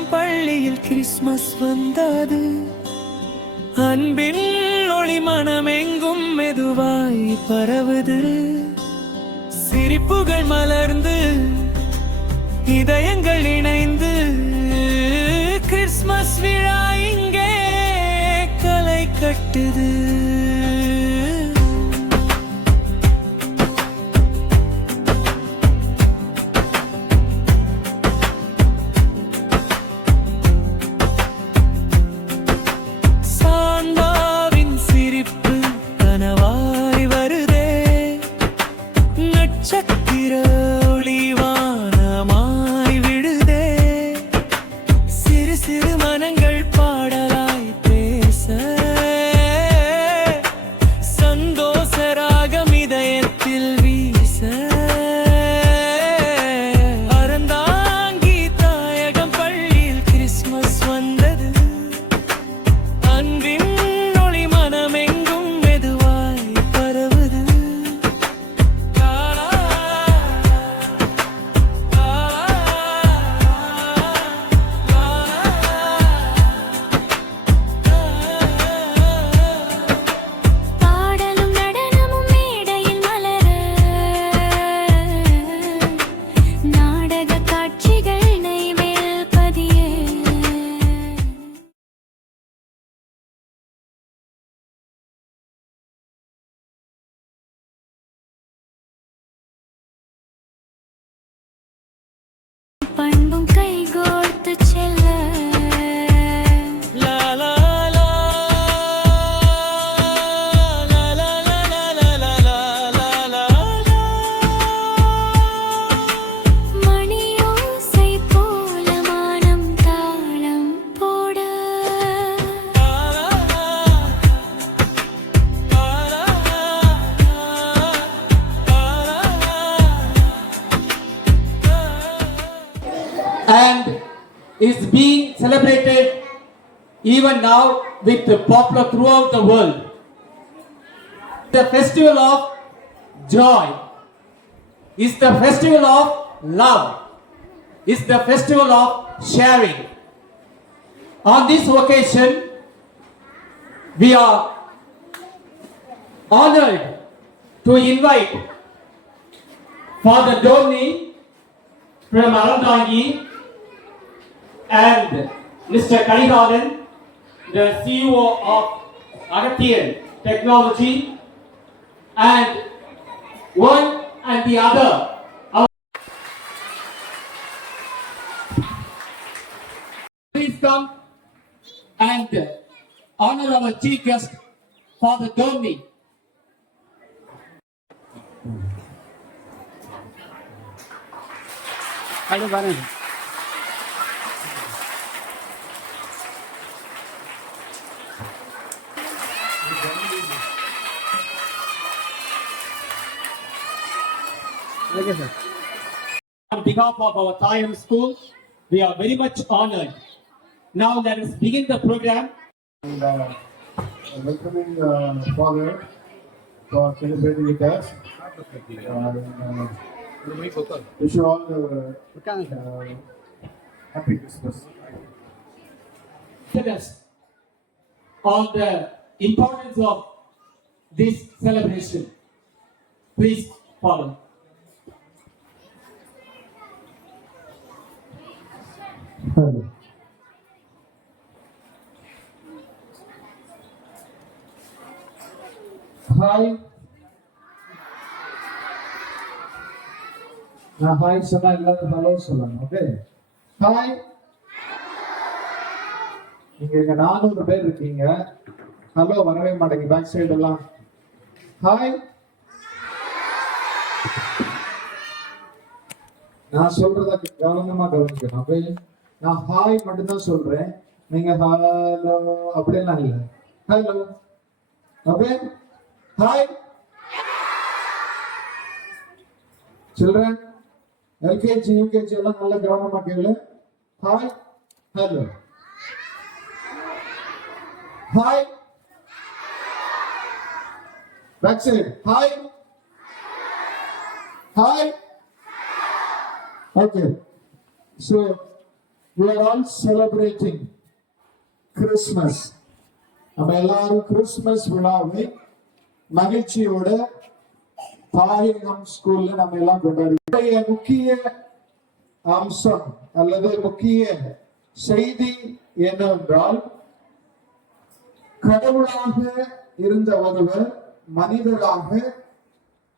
தாயகம் பள்ளியில் கிறிஸ்மஸ் வந்தது. அன்பின் ஒளி மனமெங்கும் மெதுவாய் பரவுது. சிரிப்புகள் மலர்ந்து இதயங்கள் இணைந்து கிறிஸ்மஸ் விழா இங்கே களை கட்டுது. பண்பும் கைகோர்த்து செல்ல மணியோசை போல மானம் தாளம் போட and is being celebrated even now with popular throughout the world. The festival of joy is the festival of love, is the festival of sharing. On this occasion, we are honored to invite Father Domini from Arandangi and Mr. Kalidaran, the CEO of Agathian Technology, and one and the other. Please come and honor our chief guest, Father Domini. Hello, Baran. Okay, sir. On behalf of our Thayam School, we are very much honored. Now let us begin the program. And welcoming Father for celebrating with us. Wish you all happy Christmas. Tell us on the importance of this celebration. Please follow. Hello. Hi. நான் hi சொன்னா எல்லாரும் hello சொல்லணும். Okay, hi. இங்க 400 பேர் இருக்கீங்க. Hello வரவே மாட்டேங்க back side எல்லாம். ஹாய். நான் சொல்றத கவனமா கவனிக்கணும். ஓகே, நான் ஹாய் மட்டும் தான் சொல்றேன். நீங்க ஹலோ அப்படியெல்லாம் இல்லை. Hello. Okay, hi. Children, LKG, UKG எல்லாம் நல்ல கவனமா கேளு. Hi, hello. Hi. Back side. Hi. Hi. Okay. So we are all celebrating Christmas. நம்ம எல்லாரும் கிறிஸ்துமஸ் விழாவை மகிழ்ச்சியோட தாயகம் ஸ்கூல்ல நம்ம எல்லாம் கொண்டாடி முக்கிய அம்சம் அல்லது முக்கிய செய்தி என்னவென்றால், கடவுளாக இருந்த ஒருவர் மனிதராக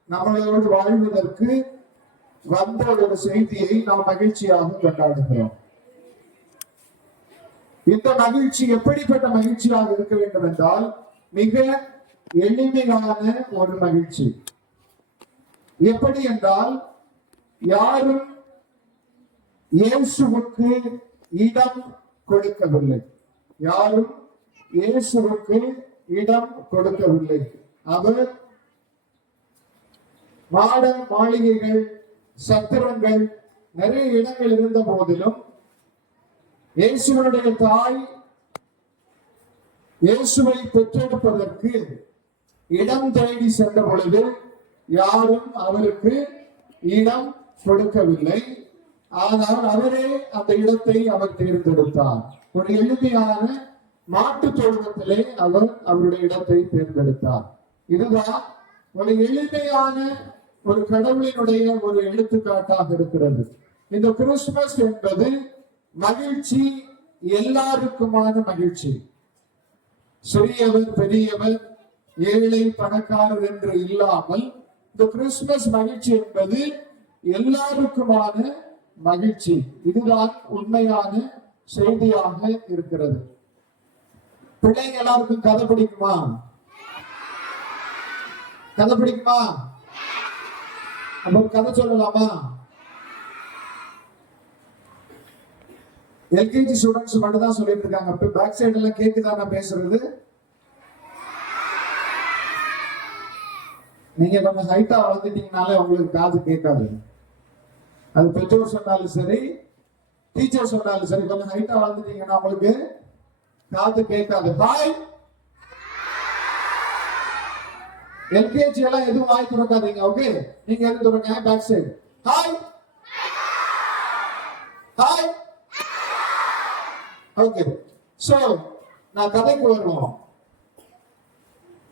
நம்மளோடு வாழ்வதற்கு வந்த ஒரு செய்தியை நாம் மகிழ்ச்சியாக கொண்டாடுகிறோம். இந்த மகிழ்ச்சி எப்படிப்பட்ட மகிழ்ச்சியாக இருக்க வேண்டும் என்றால், மிக எளிமையான ஒரு மகிழ்ச்சி. எப்படி என்றால், யாரும் இயேசுவுக்கு இடம் கொடுக்கவில்லை. யாரும் இயேசுவுக்கு இடம் கொடுக்கவில்லை. அவர் மாட மாளிகைகள், சத்திரங்கள், நிறைய இடங்கள் இருந்த போதிலும் இயேசுவனுடைய தாய் இயேசுவை பெற்றெடுப்பதற்கு இடம் தேடி சென்ற பொழுது யாரும் அவருக்கு இடம் கொடுக்கவில்லை. ஆனால் அவரே அந்த இடத்தை அவர் தேர்ந்தெடுத்தார். ஒரு எளிமையான மாட்டு தொழுவத்திலே அவர் அவருடைய இடத்தை தேர்ந்தெடுத்தார். இதுதான் ஒரு எளிமையான ஒரு கடவுளினுடைய ஒரு எடுத்துக்காட்டாக இருக்கிறது. இந்த கிறிஸ்துமஸ் என்பது மகிழ்ச்சி, எல்லாருக்குமான மகிழ்ச்சி. சிறியவர் பெரியவர், ஏழை பணக்காரர் என்று இல்லாமல் இந்த கிறிஸ்துமஸ் மகிழ்ச்சி என்பது எல்லாருக்குமான மகிழ்ச்சி. இதுதான் உண்மையான செய்தியாக இருக்கிறது. பிள்ளைங்க எல்லாருக்கும் கதை பிடிக்குமா? கதை பிடிக்குமா? நம்ம கதை சொல்லலாமா? எல்கேஜி ஸ்டூடெண்ட்ஸ் மட்டும் தான் சொல்லிட்டு இருக்காங்க. பேக் சைடு எல்லாம் கேக்குதா நான் பேசுறது? நீங்க கொஞ்சம் ஹைட்டா வளர்ந்துட்டீங்கனாலே உங்களுக்கு காது கேட்காது. அது பெற்றோர் சொன்னாலும் சரி, டீச்சர் சொன்னாலும் சரி, கொஞ்சம் ஹைட்டா வளர்ந்துட்டீங்கன்னா உங்களுக்கு காது கேட்காது. ஹாய், எல்கேஜி எல்லாம் எதுவும் வாய் திறக்காதீங்க. ஓகே, நீங்க எது திறங்க? Back side. Hi hi. Okay, so நான் கதைக்கு வருவோம்.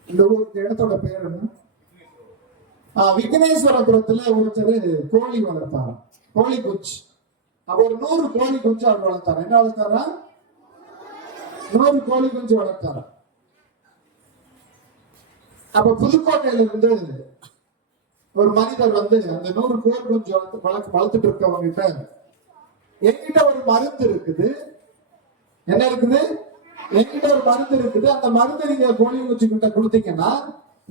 இந்த இடத்தோட பேர் என்ன? விக்னேஸ்வரபுரத்துல ஒருத்தர் கோழி வளர்த்தாராம், கோழி குஞ்சு. அப்ப ஒரு 100 கோழி குஞ்சு அவர் வளர்த்தாரா. என்ன வளர்த்தாரா? 100 கோழி குஞ்சு வளர்த்தாரா. அப்ப புதுக்கோட்டையில இருந்து ஒரு மனிதர் வந்து அந்த 100 கோழி குஞ்சு வளர்த்துட்டு இருக்கவங்க கிட்ட, என்கிட்ட ஒரு மருந்து இருக்குது. என்ன இருக்குது? என்கிட்ட ஒரு மருந்து இருக்குது. அந்த மருந்து நீங்க கோழி குஞ்சு கிட்ட கொடுத்தீங்கன்னா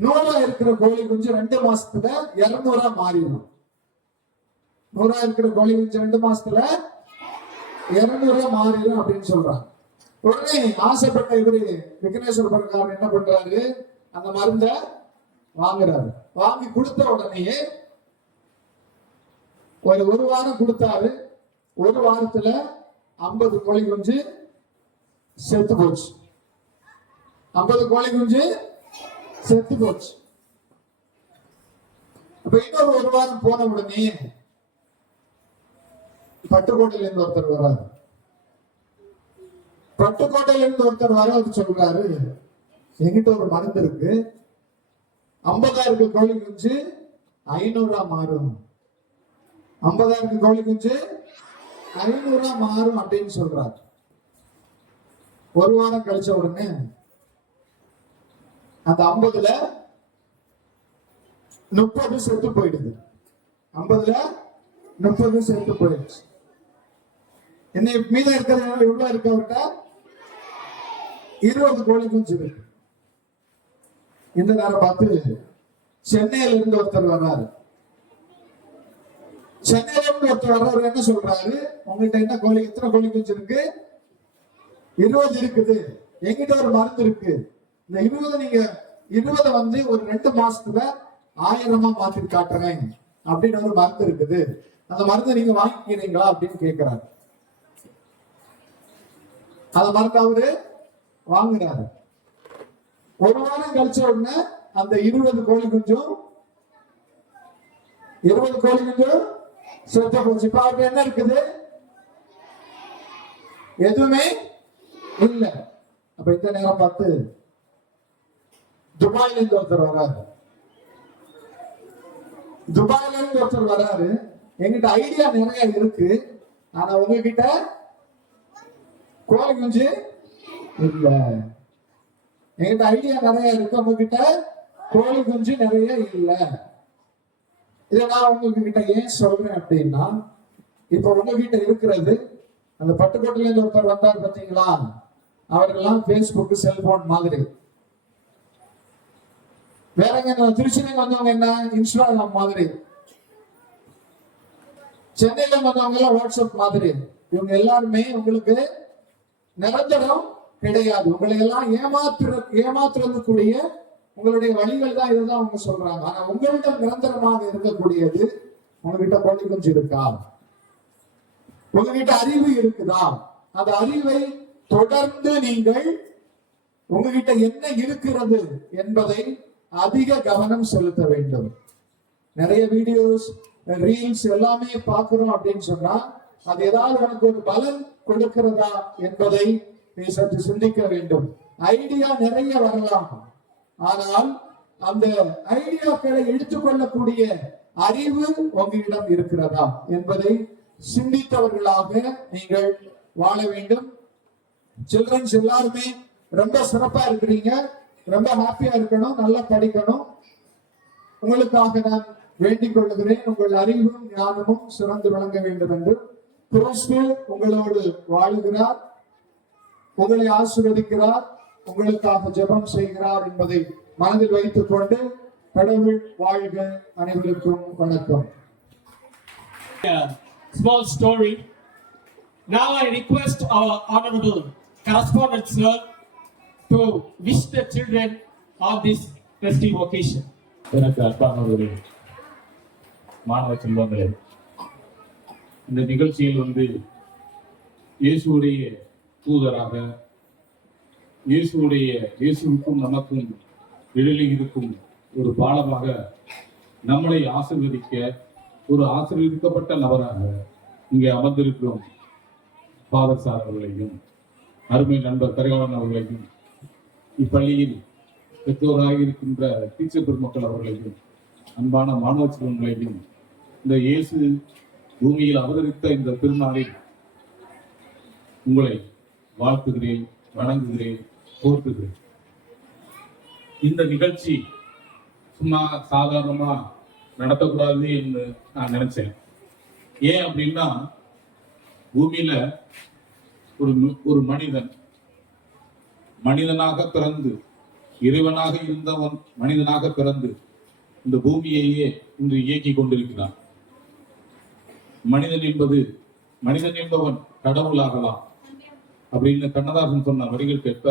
100 இருக்கிற கோழி குஞ்சு 2 மாசத்துல 200 மாறிடும். 100 இருக்கிற கோழி குஞ்சு 2 மாசத்துல 200 மாறிடும் அப்படின்னு சொல்றாங்க. உடனே ஆசைப்பட்ட இவரு விக்னேஸ்வரபுரக்காரர் என்ன பண்றாரு? அந்த மருந்த வாங்குறாரு. வாங்கி கொடுத்த உடனே ஒரு வாரம் கொடுத்தாரு. ஒரு வாரத்துல 50 கோழி குஞ்சு செத்து போச்சு. 50 கோழி குஞ்சு செத்து போச்சு. அப்ப இன்னொரு ஒரு வாரம் போன உடனே பட்டுக்கோட்டையில இருந்து ஒருத்தர் வராரு. பட்டுக்கோட்டையில இருந்து ஒருத்தர் வர சொல்றாரு, என்கிட்ட ஒரு மருந்து இருக்கு, 50,000 கோழி குஞ்சு 500 மாறும். 50,000 கோழி குஞ்சு 500 மாறும் அப்படின்னு சொல்றாரு. ஒரு வாரம் கழிச்ச உடனே அந்த 50ல 30 செத்து போயிடுது. 50ல 30 செத்து போயிடுச்சு. என்ன மீதம் இருக்கிறது எவ்வளவு இருக்கு? அவர்கிட்ட 20 கோழி குஞ்சு இருக்கு. இந்த நேரம் பார்த்து சென்னையில இருந்து ஒருத்தர் வர்றாரு. சென்னையில இருந்து ஒருத்தர் வர்றவர் என்ன சொல்றாரு? உங்ககிட்ட என்ன கோழி, எத்தனை கோழி குஞ்சு இருக்கு? 20 இருக்குது. என்கிட்ட ஒரு மருந்து இருக்கு. இந்த 20 நீங்க 20 வந்து ஒரு 2 மாசத்துல 1000 மாத்தி காட்டுறேன் அப்படின்னு ஒரு மருந்து இருக்குது. அந்த மருந்தை நீங்க வாங்கிக்கிறீங்களா அப்படின்னு கேட்கிறாரு. அந்த மருந்து அவரு வாங்குறாரு. ஒரு வாரம் கழிச்ச உடனே அந்த 20 கோழி குஞ்சும் செத்து போச்சு. இப்ப அவருக்கு என்ன இருக்குது? எதுவுமே இல்ல. அப்ப இந்த நேரம் பார்த்து துபாயில இருந்து ஒருத்தர் வராரு. துபாயில இருந்து ஒருத்தர் வராரு. எங்கிட்ட ஐடியா நிறைய இருக்கு, ஆனா உங்ககிட்ட கோழி குஞ்சு இல்ல. எங்கிட்ட ஐடியா நிறைய இருக்கு, உங்ககிட்ட கோழி குஞ்சு நிறைய இல்ல. இதை நான் உங்ககிட்ட ஏன் சொல்றேன் அப்படின்னா, இப்ப உங்ககிட்ட இருக்கிறது அந்த பட்டுக்கோட்டையில இருந்து ஒருத்தர் வந்தார் பாத்தீங்களா, அவரெல்லாம் பேஸ்புக் செல்போன் மாதிரி. வேற எங்க திருச்சியில வந்தவங்க என்ன இன்ஸ்டாகிராம் மாதிரி, சென்னையில வந்தவங்க எல்லாம் வாட்ஸ்அப் மாதிரி. இவங்க எல்லாருமே உங்களுக்கு நிரந்தரம் கிடையாது. உங்களை எல்லாம் ஏமாத்துறதுக்குரிய உங்களுடைய வழிகள் தான் இதுதான் அவங்க சொல்றாங்க. ஆனா உங்களிடம் நிரந்தரமாக இருக்கக்கூடியது, உங்ககிட்ட கோழி குஞ்சு இருக்கா, உங்ககிட்ட அறிவு இருக்குதா? அந்த அறிவை தொடர்ந்து நீங்கள் உங்ககிட்ட என்ன இருக்கிறது என்பதை அதிக கவனம் செலுத்த வேண்டும். நிறைய வீடியோஸ், ரீல்ஸ் எல்லாமே பார்க்கிறோம் அப்படின்னு சொன்னா அது ஏதாவது உனக்கு ஒரு பலன் கொடுக்கிறதா என்பதை நீ சற்று சிந்திக்க வேண்டும். ஐடியா நிறைய வரலாம், ஆனால் அந்த ஐடியாக்களை எடுத்துக்கொள்ளக்கூடிய அறிவு உங்களிடம் இருக்கிறதா என்பதை சிந்தித்தவர்களாக நீங்கள் வாழ வேண்டும். சில்ட்ரன்ஸ் எல்லாருமே ரொம்ப சிறப்பா இருக்கிறீங்க, ரொம்ப ஹாப்பியா இருக்கணும், நல்லா படிக்கணும். உங்களுக்காக நான் வேண்டிக் கொள்ளுகிறேன், உங்கள் அறிவும் ஞானமும் சிறந்து விளங்க வேண்டும் என்று. கிறிஸ்து உங்களோடு வாழுகிறார், உங்களை ஆசீர்வதிக்கிறார், உங்களுக்காக ஜெபம் செய்கிறார் என்பதை மனதில் வைத்துக் கொண்டு கடவுள் வாழ்க. அனைவருக்கும் வணக்கம். Small story. Now I request our honorable correspondent sir to wish the children on this festive occasion. எனக்கு அன்பானவர்களே, மாணவ செல்வங்களே, இந்த நிகழ்ச்சியில் இயேசுடைய தூதராக, இயேசுவுக்கும் நமக்கும் இடையில் இருக்கும் ஒரு பாலமாக நம்மளை ஆசீர்வதிக்க ஒரு ஆசீர்வதிக்கப்பட்ட நபராக இங்கே அமர்ந்திருக்கிறோம் ஃபாதர் சார் அவர்களையும், அருமை நண்பர் கரிகாலன் அவர்களையும், இப்பள்ளியில் பெற்றோராக இருக்கின்ற டீச்சர் பெருமக்கள் அவர்களையும், அன்பான மாணவ செல்வங்களையும், இந்த இயேசு பூமியில் அவதரித்த இந்த திருநாளில் உங்களை வாழ்த்துகிறேன், வணங்குகிறேன், போற்றுகிறேன். இந்த நிகழ்ச்சி சும்மா சாதாரணமா நடத்தக்கூடாது என்று நான் நினைச்சேன். ஏன் அப்படின்னா, பூமியில ஒரு மனிதனாக பிறந்து, இறைவனாக இருந்தவன் மனிதனாக பிறந்து இந்த பூமியையே இன்று இயக்கி கொண்டிருக்கிறான். மனிதன் என்பவன் கடவுளாகலாம் அப்படின்னு கண்ணதாசன் சொன்ன வரிகள் கேட்ப,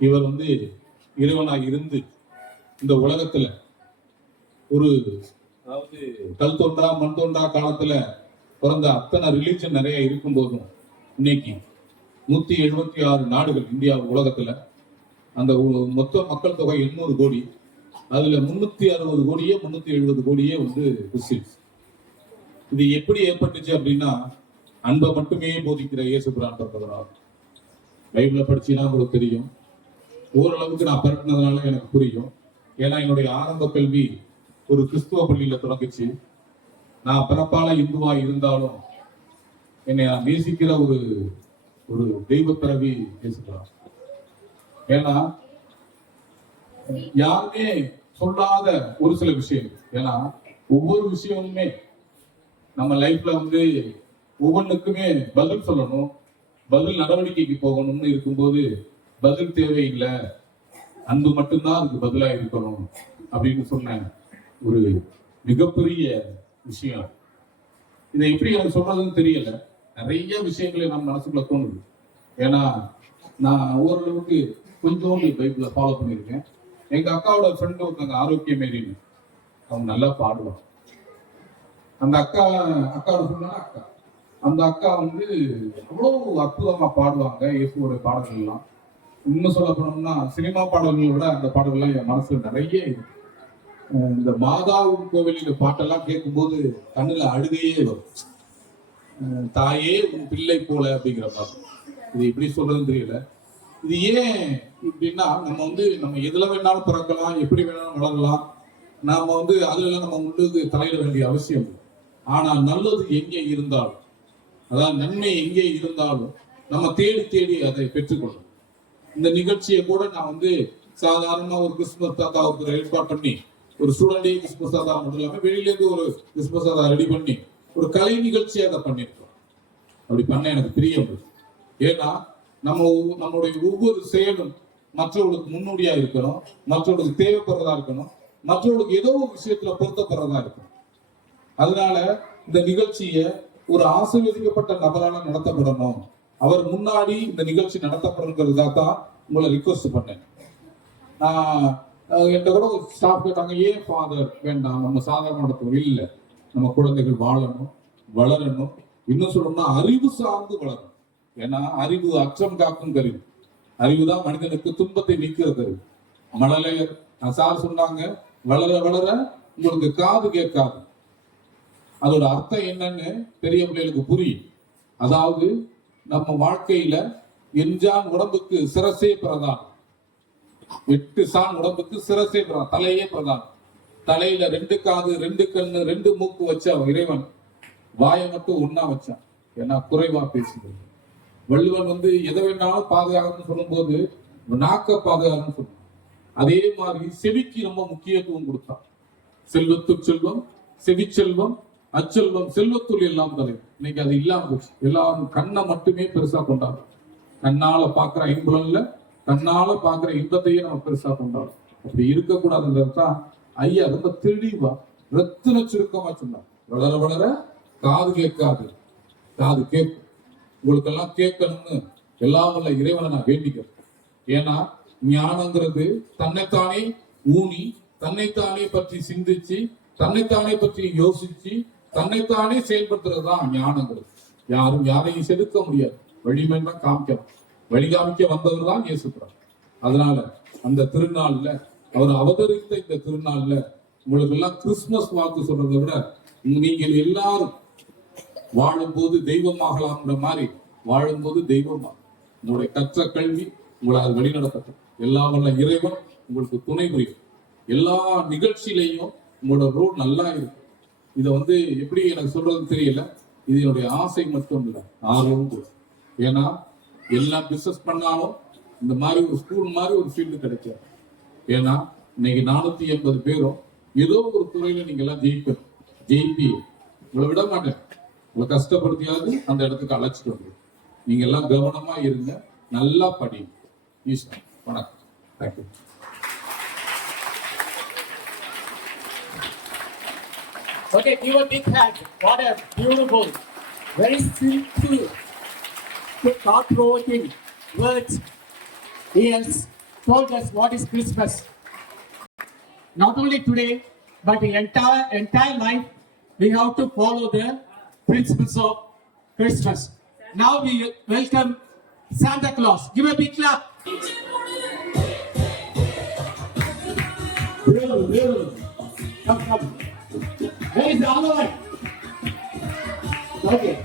இவர் இறைவனாக இருந்து இந்த உலகத்துல அதாவது கல் தோன்றா மண் தோன்றா காலத்துல பிறந்த அத்தனை ரிலீஜன் நிறைய இருக்கும் போதும் இன்னைக்கு 176 நாடுகள் இந்தியா உலகத்துல, அந்த மொத்த மக்கள் தொகை 800 கோடி, அதுல 360 கோடியே 370 கோடியே கிறிஸ்டின்ஸ். இது எப்படி ஏற்பட்டுச்சு அப்படின்னா, அன்பை மட்டுமே போதிக்கிற இயேசு பிரான் பிறந்தவரால். பைபிளை படிச்சுன்னா உங்களுக்கு தெரியும், ஓரளவுக்கு நான் பிறப்பினதுனால எனக்கு புரியும். ஏன்னா என்னுடைய ஆரம்ப கல்வி ஒரு கிறிஸ்துவ பள்ளியில தொடங்குச்சு. நான் பிறப்பால இந்துவா இருந்தாலும் என்னை நான் நேசிக்கிற ஒரு தெய்வ பிறவி பேசுகிறான். ஏன்னா யாருமே சொல்லாத ஒரு சில விஷயங்கள், ஏன்னா ஒவ்வொரு விஷயமுமே நம்ம லைஃப்ல ஒவ்வொன்றுக்குமே பதில் சொல்லணும், பதில் நடவடிக்கைக்கு போகணும்னு இருக்கும்போது பதில் தேவையில்லை, அன்பு மட்டும்தான் அதுக்கு பதிலா இருக்கணும் அப்படின்னு சொன்ன ஒரு மிகப்பெரிய விஷயம். இதை எப்படி எனக்கு சொல்றதுன்னு தெரியல. நிறைய விஷயங்களை நம்ம மனசுக்குள்ள தோணுது. ஏன்னா நான் ஓரளவுக்கு கொஞ்சம் பைபிளை ஃபாலோ பண்ணியிருக்கேன். எங்க அக்காவோட ஃப்ரெண்டு ஒருத்தவங்க ஆரோக்கிய மேரின்னு, அவங்க நல்லா பாடுவாங்க. அந்த அக்காவோட ஃப்ரெண்டு அக்கா, அந்த அக்கா அவ்வளவு அற்புதமா பாடுவாங்க இயேசுவோட பாடல்கள் எல்லாம். இன்னும் சொல்ல போனோம்னா சினிமா பாடல்களை விட அந்த பாடல்கள்லாம் என் மனசுல நிறைய இருக்கு. இந்த மாதாவின் கோவிலில் பாட்டெல்லாம் கேட்கும்போது கண்ணுல அழுகையே வரும். தாயே உன் பிள்ளை போல அப்படிங்கிற மாதிரி. இது எப்படி சொல்றதுன்னு தெரியல. இது ஏன் இப்படின்னா, நம்ம எதுல வேணாலும் பிறக்கலாம், எப்படி வேணாலும் வளரலாம். நாம அதுல நம்ம முன்னுக்கு தலையிட வேண்டிய அவசியம் இல்லை. ஆனால் நல்லது எங்கே இருந்தாலும், அதாவது நன்மை எங்கே இருந்தாலும் நம்ம தேடி தேடி அதை பெற்றுக்கொள்ளணும். இந்த நிகழ்ச்சியை கூட நான் சாதாரணமா ஒரு கிறிஸ்துமஸ் தாத்தாவுக்கு ஏற்பாடு பண்ணி, ஒரு ஸ்டூடெண்டே கிறிஸ்துமஸ் தாத்தா மட்டும் இல்லாம வெளியில இருந்து ஒரு கிறிஸ்துமஸ் தாத்தா ரெடி பண்ணி ஒரு கலை நிகழ்ச்சியை அதை பண்ணியிருக்கோம். அப்படி பண்ண எனக்கு பிரியம். ஏன்னா நம்மளுடைய ஒவ்வொரு செயலும் மற்றவர்களுக்கு முன்னோடியா இருக்கணும், மற்றவர்களுக்கு தேவைப்படுறதா இருக்கணும், மற்றவர்களுக்கு ஏதோ ஒரு விஷயத்துல பொருத்தப்படுறதா இருக்கணும். அதனால இந்த நிகழ்ச்சியை ஒரு ஆசீர்வதிக்கப்பட்ட நபரால நடத்தப்படணும், அவர் முன்னாடி இந்த நிகழ்ச்சி நடத்தப்படுங்கிறதுக்காக தான் உங்களை ரிக்வஸ்ட் பண்ணேன். நான் என்கிட்ட கூட ஒரு ஸ்டாஃப் கேட்டாங்க, ஏன் ஃபாதர் வேண்டாம், நம்ம சாதாரண நடத்துவோம். இல்லை, நம்ம குழந்தைகள் வாழணும், வளரணும், இன்னும் சொல்லணும்னா அறிவு சார்ந்து வளரணும். ஏன்னா அறிவு அச்சம் காக்கும் கருவி. அறிவுதான் மனிதனுக்கு துன்பத்தை நீக்கிற கருவி. மழலையர் சார் சொன்னாங்க, வளர வளர உங்களுக்கு காது கேட்காது. அதோட அர்த்தம் என்னன்னு பெரிய பிள்ளைகளுக்கு புரியும். அதாவது நம்ம வாழ்க்கையில எஞ்சான் உடம்புக்கு சிரசே பிரதானம், 8 சான் உடம்புக்கு சிரசே பிரதானம், தலையே பிரதானம். தலையில 2 காது, 2 கண்ணு, 2 மூக்கு வச்ச இறைவன் வாயை மட்டும் ஒன்னா வச்சான். ஏன்னா குறைவா பேசுகிறது. வள்ளுவன் எதை வேணாலும் பாதுகாக்கணும்னு சொல்லும் போது நாக்க பாதுகாக்கணும்னு சொல்லுவான். அதே மாதிரி செவிக்கு ரொம்ப முக்கியத்துவம் கொடுத்தான். செல்வத்துக்கு செல்வம், செவிச்செல்வம், அச்செல்வம், செல்வத்துள் எல்லாம் தலை. இன்னைக்கு அது இல்லாம போச்சு. எல்லாரும் கண்ணை மட்டுமே பெருசா கொண்டாடும். கண்ணால பாக்குற ஐம்புலன்ல கண்ணால பாக்குற இன்பத்தையே நம்ம பெருசா கொண்டாடும். அப்படி இருக்கக்கூடாதுன்றதுதான் ஐயா ரொம்ப தெளிவா ரத்தின சுருக்கமா சொன்னார். வளர வளர காது கேட்காது, காது கேட்கும். உங்களுக்கு எல்லாம் கேட்கணும்னு எல்லாம் உள்ள இறைவனை நான் வேண்டிக்கிறேன். ஏன்னா ஞானங்கிறது தன்னைத்தானே ஊனி, தன்னைத்தானே பற்றி சிந்திச்சு, தன்னைத்தானே பற்றி யோசிச்சு, தன்னைத்தானே செயல்படுத்துறதுதான் ஞானங்கிறது. யாரும் யாரையும் செதுக்க முடியாது, வழிமேல் தான் காமிக்கணும். வழிகாமிக்க வந்தவர் தான் இயேசுக்கிறார். அதனால அந்த திருநாள்ல, அவர் அவதரித்த இந்த திருநாள்ல உங்களுக்கு எல்லாம் கிறிஸ்துமஸ் வாழ்த்து சொல்றதை விட, நீங்கள் எல்லாரும் வாழும்போது தெய்வமாகலாம்ன்ற மாதிரி வாழும்போது தெய்வமா உங்களுடைய கற்ற கல்வி உங்களை அது வழிநடத்தட்டும். எல்லாம் வல்ல இறைவன் உங்களுக்கு துணை புரியும். எல்லா நிகழ்ச்சியிலையும் உங்களோட ரோல் நல்லா இருக்கும். இதை எப்படி எனக்கு சொல்றதுன்னு தெரியல. இது என்னுடைய ஆசை மட்டும் இல்லை, ஆர்வமும் கூட. ஏன்னா எல்லாம் பிசினஸ் பண்ணாலும் இந்த மாதிரி ஒரு ஸ்கூல் மாதிரி ஒரு ஃபீல்டு கிடைக்காது. ஏன்னா இன்னைக்கு 480 பேரும் ஏதோ ஒரு துறையில நீங்க எல்லாம் ஜெயிப்பி உங்களை விட மாட்டேன். உங்களை கஷ்டப்படுத்தியாவது அந்த இடத்துக்கு அழைச்சிட்டு வந்து நீங்க எல்லாம் கவனமா இருங்க, நல்லா படிங்க. வணக்கம். Thank you. Okay, give a big hand. What a beautiful, very simple, thought-provoking words. He has told us what is Christmas. Not only today, but the entire life, we have to follow the principles of Christmas. Now we welcome Santa Claus. Give a big clap. Really. Come. Where is the other one? Okay.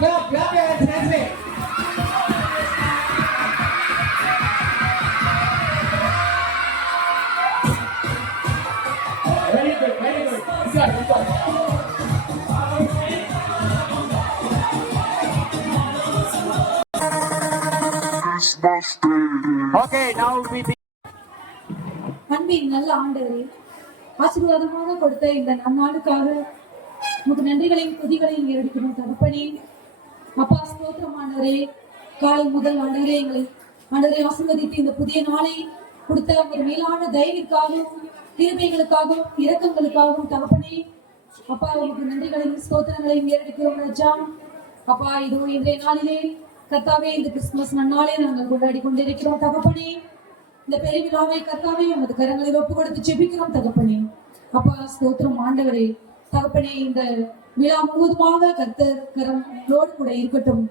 Clap your hands, that's it. Very good. Good job. Okay, now we அன்பின் நல்ல ஆண்டவரே, ஆசீர்வாதமாக கொடுத்த இந்த நன்னாளுக்காக உமக்கு நன்றிகளையும் துதிகளையும் எடுக்கிறோம் தகப்பனே. அப்பா ஸ்தோத்திரம் ஆண்டவரே. காலை முதல் ஆண்டவரே எங்களை ஆண்டவரை ஆசீர்வதித்து இந்த புதிய நாளை கொடுத்த ஒரு மேலான தயவிற்காகவும் கிருபைகளுக்காகவும் இரக்கங்களுக்காகவும் தகப்பனே அப்பா உங்களுக்கு நன்றிகளையும் ஸ்தோத்திரங்களையும் ஏறெடுக்கிறோம் ராஜா. அப்பா இதோ இன்றைய நாளிலே கர்த்தாவே இந்த கிறிஸ்துமஸ் நன்னாளே நாங்கள் கொண்டாடி கொண்டிருக்கிறோம் தகப்பனே. இந்த பெருவிழாவை கர்த்தாவே உமது கரங்களில் ஒப்பு கொடுத்து ஜெபிக்கிறோம் தகப்பனே. அப்பா ஸ்தோத்திரம் ஆண்டவரே. தகப்பனே இந்த விழா முழுவதுமாக கர்த்தர் கரம் எங்களோடு கூட இருக்கட்டும்.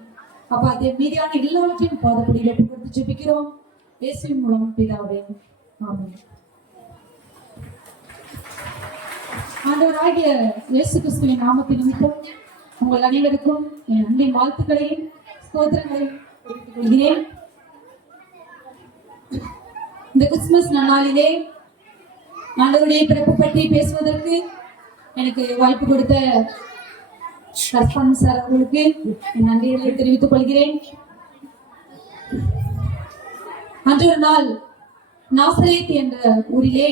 அப்பா அதே மீதியான எல்லாவற்றையும் பாதப்படியில் ஒப்பு கொடுத்து ஜெபிக்கிறோம் இயேசுவின் மூலம் பிதாவே ஆமென். ஆண்டவராகிய இயேசு கிறிஸ்துவின் நாமத்தின் நிமித்தம் உங்கள் அனைவருக்கும் என் அன்பின் வாழ்த்துக்களையும் ஸ்தோத்திரங்களையும் தெரிவித்துக் கொள்கிறேன். இந்த கிறிஸ்துமஸ் நன்னாளிலே ஆண்டவருடைய பிறப்பு பற்றி பேசுவதற்கு எனக்கு வாய்ப்பு கொடுத்த கற்பன் சார் அவர்களுக்கு என் நன்றிகளை தெரிவித்துக் கொள்கிறேன். அன்று ஒரு நாள் நாசரேத் என்ற ஊரிலே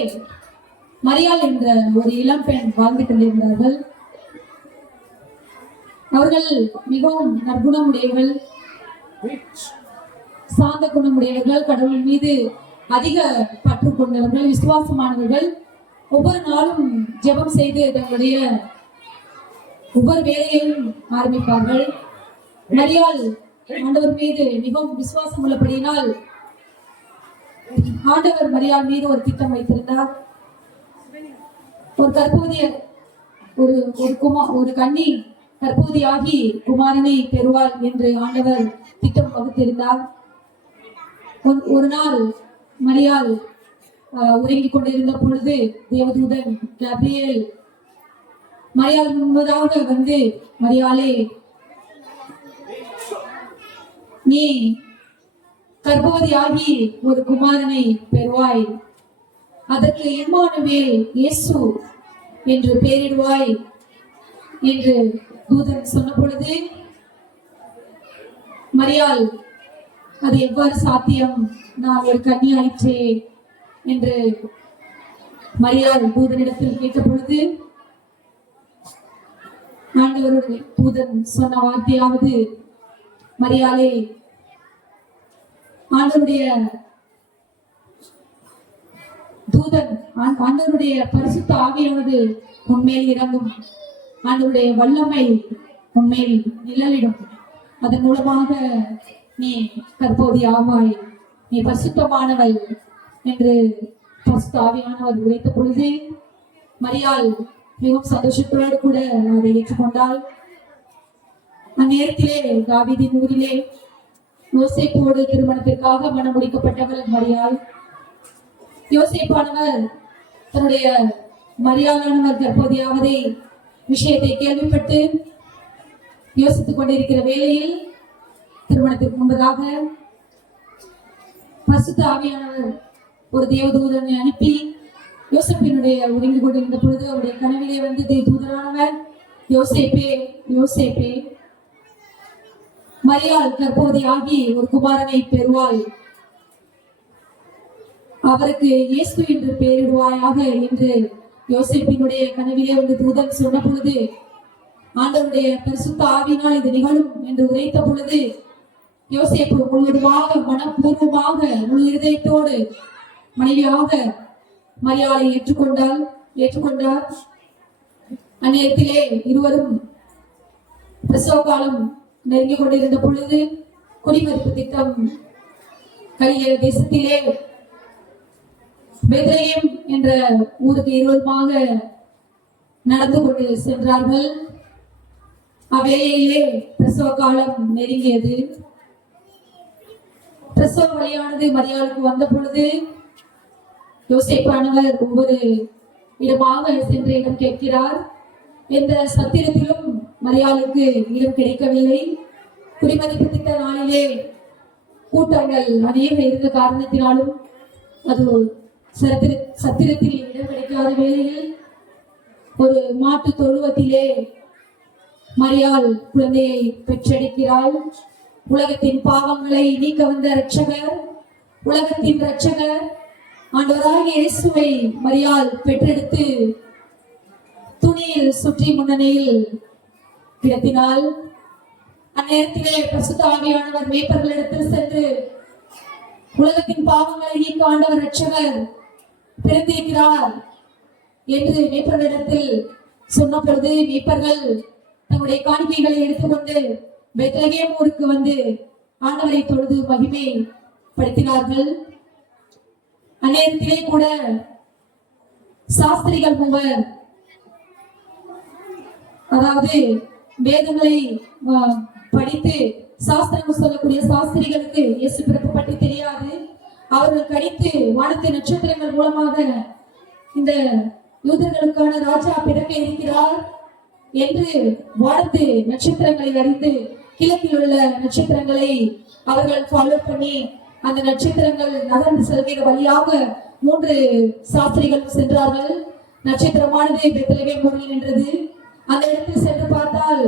மரியாள் என்ற ஒரு இளம் பெண் வாழ்ந்து கொண்டிருந்தார்கள். அவர்கள் மிகவும் நற்குணமுடையவர்கள், சாந்த குணமுடையவர்கள், கடவுள் மீது அதிக பற்று கொண்டவர்கள், விசுவாசமானவர்கள். ஒவ்வொரு நாளும் ஜெபம் செய்து தங்களுடைய ஒவ்வொரு வேலையையும் ஆரம்பிப்பார்கள். மரியாள் ஆண்டவர் மீது மிகவும் விசுவாசம் உள்ளபடியினால் ஆண்டவர் மரியாள் மீது ஒரு திட்டம் வைத்திருந்தார். ஒரு கர்ப்பவதி ஒரு கன்னி கர்ப்பவதியாகி குமாரனை பெறுவாள் என்று ஆண்டவர் திட்டம் வகுத்திருந்தார். ஒரு நாள் மரியாள் உறங்கிக் கொண்டிருந்த பொழுது தேவதூதன் கேப்ரியேல் மரியாள் முன்பதாக வந்து, மரியாளே, நீ கர்ப்பவதியாகி ஒரு குமாரனை பெறுவாய், அதற்கு இம்மானுவேல் இயேசு என்று பெயரிடுவாய் என்று தூதன் சொன்ன பொழுது மரியாள், அது எவ்வாறு சாத்தியம், நான் ஒரு கன்னியாயிற்றே என்று மரியாள் தூதனிடத்தில் கேட்ட பொழுது ஆண்டவருடைய தூதன் சொன்ன வார்த்தையாவது, மரியாளே, ஆண்டவருடைய தூதன் ஆண்டவருடைய பரிசுத்த ஆவியானது உன்மேல் இறங்கும், ஆண்டவருடைய வல்லமை உன்மேல் நிழலிடும், அதன் மூலமாக நீ கர்ப்பவதி ஆவாய், நீ பரிசுத்தமானவள் என்று பரிசுத்த ஆவியானவர் உரைத்த பொழுது மரியாள் மிகவும் சந்தோஷத்தோடு கூட அதை ஏற்றுக்கொண்டாள். அந்நேரத்திலே தாவீதின் ஊரிலே யோசேப்போடு திருமணத்திற்காக மனம் முடிக்கப்பட்டவள் மரியாள். யோசேப்பானவர் தன்னுடைய மரியாளானவர் கர்ப்பவதியாவதை விஷயத்தை கேள்விப்பட்டு யோசித்துக் கொண்டிருக்கிற வேளையில் திருமணத்திற்கு முன்பதாக பரிசுத்த ஆவியானவர் ஒரு தேவதூதனை அனுப்பி யோசேப்பினுடைய உறங்கிக் கொண்டிருந்த பொழுது அவருடைய கனவிலே வந்து தேவதூதனானவர், யோசேப்பே, யோசேப்பே, மரியாள் கர்ப்பவதியாகி ஒரு குமாரனை பெறுவாள், அவருக்கு இயேசு என்று பெயரிடுவாயாக என்று யோசேப்பினுடைய கனவிலே வந்து தூதன் சொன்ன பொழுது, ஆண்டவருடைய பரிசுத்த ஆவியினால் இது நிகழும் என்று உரைத்த பொழுது யோசேப்பு முழுவதுமாக மனப்பூர்வமாக முழு இருதயத்தோடு மனைவியாக மரியாளை ஏற்றுக்கொண்டார். அந்நேரத்திலே இருவரும் பிரசவ காலம் நெருங்கிக் கொண்டிருந்த பொழுது குடிமதிப்பு திட்டம் கலிலேய தேசத்திலே பெத்லகேம் என்ற ஊருக்கு இருவருமாக நடந்து கொண்டு சென்றார்கள். அவ்வேளையிலே பிரசவ காலம் நெருங்கியது. பிரசவ வழியானது மரியாளுக்கு வந்த பொழுது யோசேப்பானவர் ஒவ்வொரு இடமாக சென்ற இடம் கேட்கிறார். எந்த சத்திரத்திலும் மரியாளுக்கு இடம் கிடைக்கவில்லை. குடிமதிப்பு திட்ட நாளிலே கூட்டங்கள் அநேகம் இருந்த காரணத்தினாலும் அது சத்திரத்தில் இடம் கிடைக்காத வேளையில் ஒரு மாட்டு தொழுவத்திலே மரியாள் குழந்தையை பெற்றெடுக்கிறாள். உலகத்தின் பாவங்களை நீக்க வந்த இரட்சகர், உலகத்தின் இரட்சகர் ஆண்டவராகிய இயேசுவை மரியாள் பெற்றெடுத்து பூமியில் சுற்றி முன்னணியில் கிடத்தினால் அந்நேரத்திலே பரிசுத்த ஆவியானவர் மேய்ப்பர்களிடத்தில் சென்று உலகத்தின் பாவங்களை நீக்க ஆண்டவர் ரட்சகர் பிறந்திருக்கிறார் என்று மேய்ப்பர்களிடத்தில் சொன்ன பொழுது மேய்ப்பர்கள் தங்களுடைய காணிக்கைகளை எடுத்துக்கொண்டு பெத்லகேம் ஊருக்கு வந்து ஆண்டவரை தொழுது மகிமை படுத்தினார்கள். அந்நேரத்திலே கூட சாஸ்திரிகள் மூவர், அதாவது வேதங்களை படித்து சாஸ்திரம் சொல்லக்கூடிய சாஸ்திரிகளுக்கு இயேசு பிறப்பு பற்றி தெரியாது. அவர்கள் கணித்து வானத்து நட்சத்திரங்கள் மூலமாக இந்த யூதர்களுக்கான ராஜா பிறக்க இருக்கிறார் என்று வானத்து நட்சத்திரங்களை அறிந்து கிழக்கில் உள்ள நட்சத்திரங்களை அவர்கள் ஃபாலோ பண்ணி அந்த நட்சத்திரங்கள் நகர்ந்து செல்கிற வழியாக 3 சாஸ்திரிகள் சென்றார்கள். நட்சத்திரமானது பெத்லகேம் ஊரில் நின்றது. அந்த இடத்தில் சென்று பார்த்தால்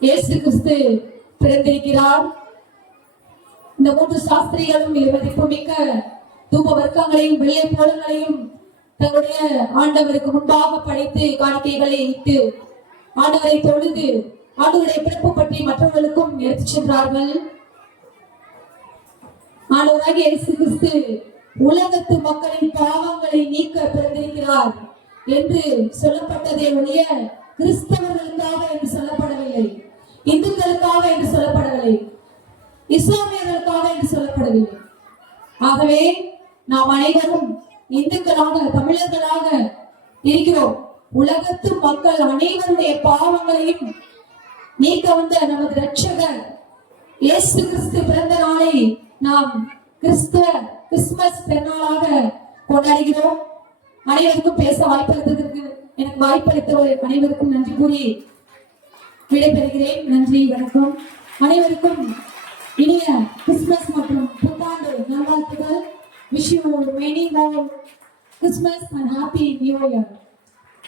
இயேசு கிறிஸ்து பிறந்திருக்கிறார். இந்த 3 சாஸ்திரிகளும் மதிப்புமிக்க தூப வர்க்கங்களையும் வெள்ளை போலங்களையும் தங்களுடைய ஆண்டவருக்கு முன்பாக படைத்து காணிக்கைகளை இட்டு ஆண்டவரை தொழுது ஆண்டவருடைய பிறப்பு பற்றி மற்றவர்களுக்கும் எடுத்துச் சென்றார்கள். ஆண்டவராகிய இயேசு கிறிஸ்து உலகத்து மக்களின் பாவங்களை நீக்க பிறந்திருக்கிறார் என்று சொல்லப்பட்டதை ஒழிய கிறிஸ்தவர்களுக்காக என்று சொல்லப்படவில்லை, இந்துக்களுக்காக என்று சொல்லப்படவில்லை, இஸ்லாமியர்களுக்காக என்று சொல்லப்படவில்லை. ஆகவே நாம் அனைவரும் இந்துக்களாக தமிழர்களாக இருக்கிறோம். உலகத்து மக்கள் அனைவருடைய பாவங்களையும் நீக்க வந்த நமது ரட்சகர் இயேசு கிறிஸ்து பிறந்த நாளை நாம் கிறிஸ்துமஸ் பெருநாளாக கொண்டாடுகிறோம். அனைவருக்கும் பேச வாய்ப்பளித்ததற்கு எனக்கு வாய்ப்பளித்த அனைவருக்கும் நன்றி கூறி விடைபெறுகிறேன். நன்றி, வணக்கம். அனைவருக்கும் இனிய கிறிஸ்துமஸ் மற்றும் புத்தாண்டு நல்வாழ்த்துக்கள். Wish you many more Christmas and happy New Year.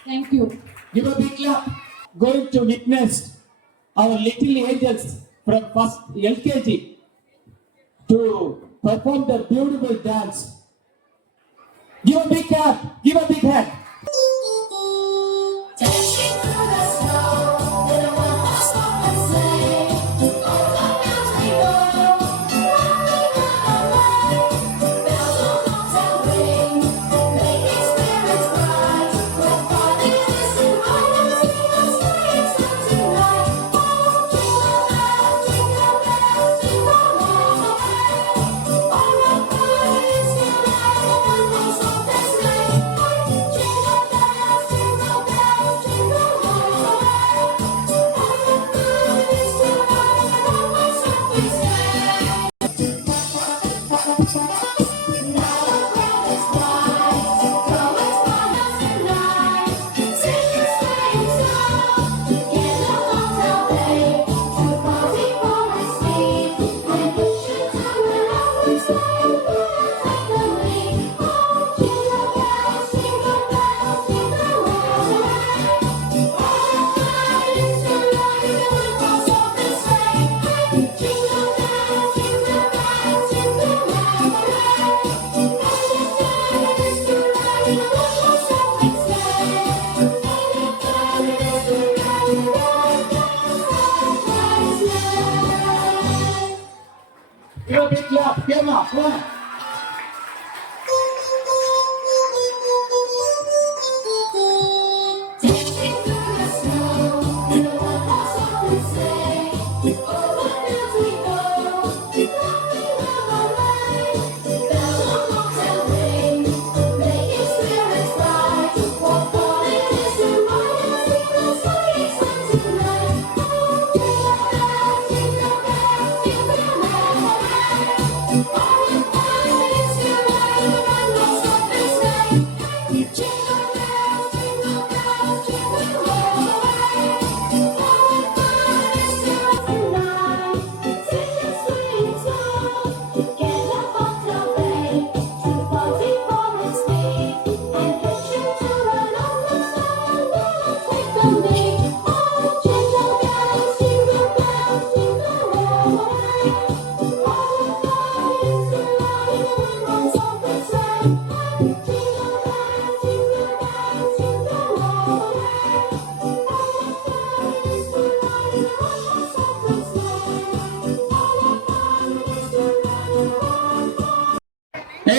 Thank you. Give a big clap. Going to witness our little angels from first LKG to perform their beautiful dance. Give a big clap. Give a big hand. Dashing through the snow, in a one-horse open sleigh. Over the fields we go, rocking on the way. Bells on bobtail ring, making spirits bright. We're falling distant riders, sing a sleighing song tonight. Jingle bells, jingle all the way. All our fun is tonight, a one-horse open sleigh. Jingle bells, jingle bells, jingle all the way. All our fun is tonight, a one-horse open sleigh. Now the world is wide, come and find us tonight. Sing a sleighing song, in a bobtail way. To party for we speed, and push it to an open sleigh. Take the lead. Jingle bells, jingle bells, jingle all the way. All our fun is tonight, a one-horse open sleigh. Jingle bells, jingle bells, jingle all the way. All our fun is tonight, a one-horse open sleigh. Give a big clap. Come on, come on. Dashing through the snow, in a one-horse open sleigh. Over fields we go, rocking on the way. Bells on bobtail ring, making spirits bright. We're falling distant riders, sing a sleighing song tonight. Jingle bells, jingle bells, jingle all the way. All our fun is tonight, a one-horse open sleigh. Jingle bells, jingle bells, jingle all the way. All our fun is tonight.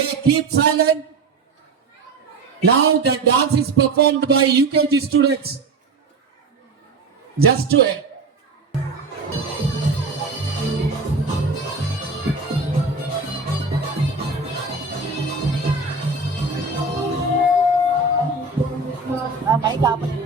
Okay, keep silent. Now the dance is performed by UKG students. Just to mic off பண்ணி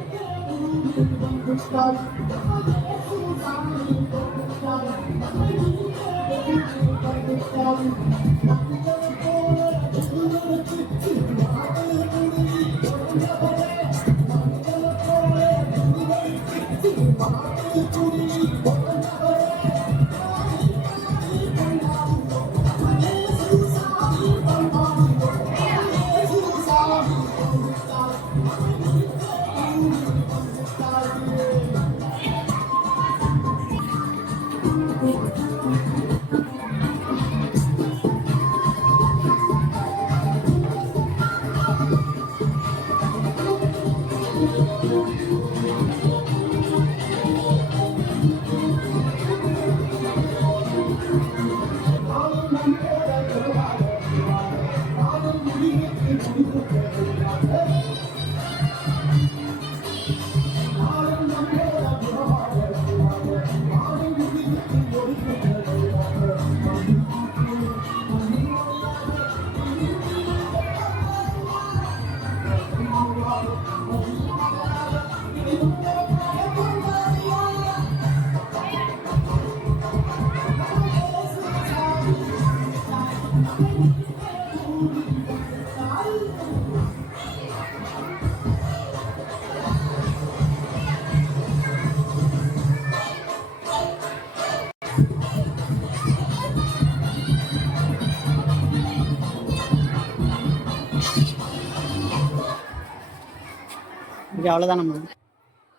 அவ்வளவுதான் நம்ம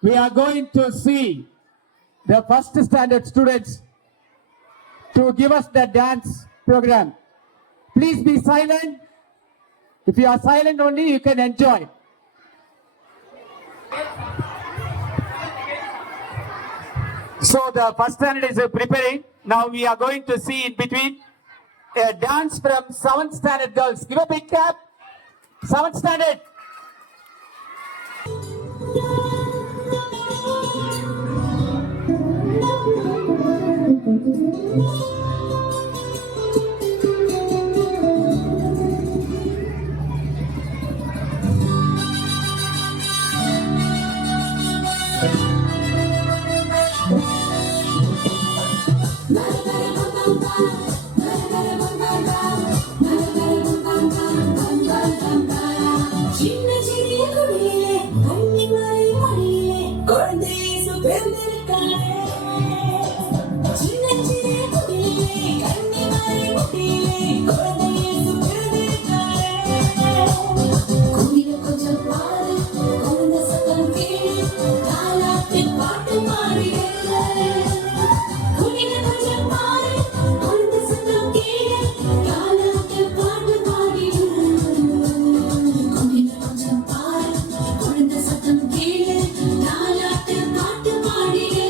we are going to see the first standard students to give us the dance program. Please be silent. If you are silent only, you can enjoy. So the first standard is preparing. Now we are going to see in between a dance from 7th standard girls. Give a big clap. 7th standard. சின்ன சிறிய குடியிலே அள்ளி மறை மொழியிலே குழந்தை இயேசு பிறந்திருக்காரே. சின்ன சிறிய குடியிலே அள்ளி மறை மொழியிலே குழந்தை இயேசு பிறந்திருக்காரே. குடில கொஞ்சம் பாரு, குழந்தை சத்தம் கேளு, தாலாட்டு பாட்டு பாடிடு. குடில கொஞ்சம் பாரு, குழந்தை சத்தம் கேளு, தாலாட்டு பாட்டு பாடிடு. குடில கொஞ்சம் பாரு, குழந்தை சத்தம் கேளு, தாலாட்டு பாட்டு பாடிடு.